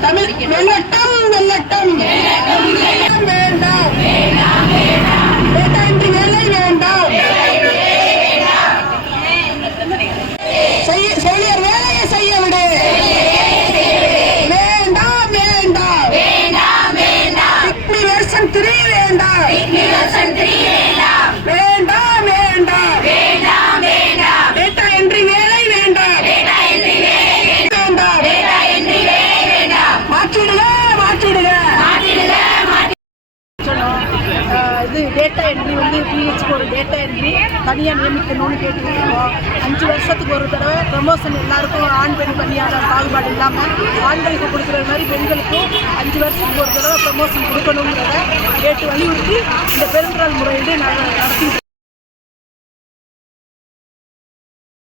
தமிழ் வெள்ளட்டம் வெள்ளட்டம் வேண்டாம் வேண்டாம். வேலை வேண்டாம். செழியர் வேலையை செய்ய விடு. வேண்டாம் வேண்டாம். இப்படி வருஷம் வேண்டாம். இது டேட்டா என்ட்ரி வந்து பிஹெச்க்கு ஒரு டேட்டா என்ட்ரி தனியாக நியமிக்கணும்னு கேட்டுருக்கோம். அஞ்சு வருஷத்துக்கு ஒரு தடவை ப்ரமோஷன் எல்லாருக்கும் ஆண் பெண் பணியாளர் பாகுபாடு இல்லாமல் ஆண்களுக்கு கொடுக்குற மாதிரி பெண்களுக்கும் அஞ்சு வருஷத்துக்கு ஒரு தடவை ப்ரமோஷன் கொடுக்கணுங்கிறத கேட்டு வலியுறுத்தி இந்த பெருந்திரள் முறையிலே நாங்கள்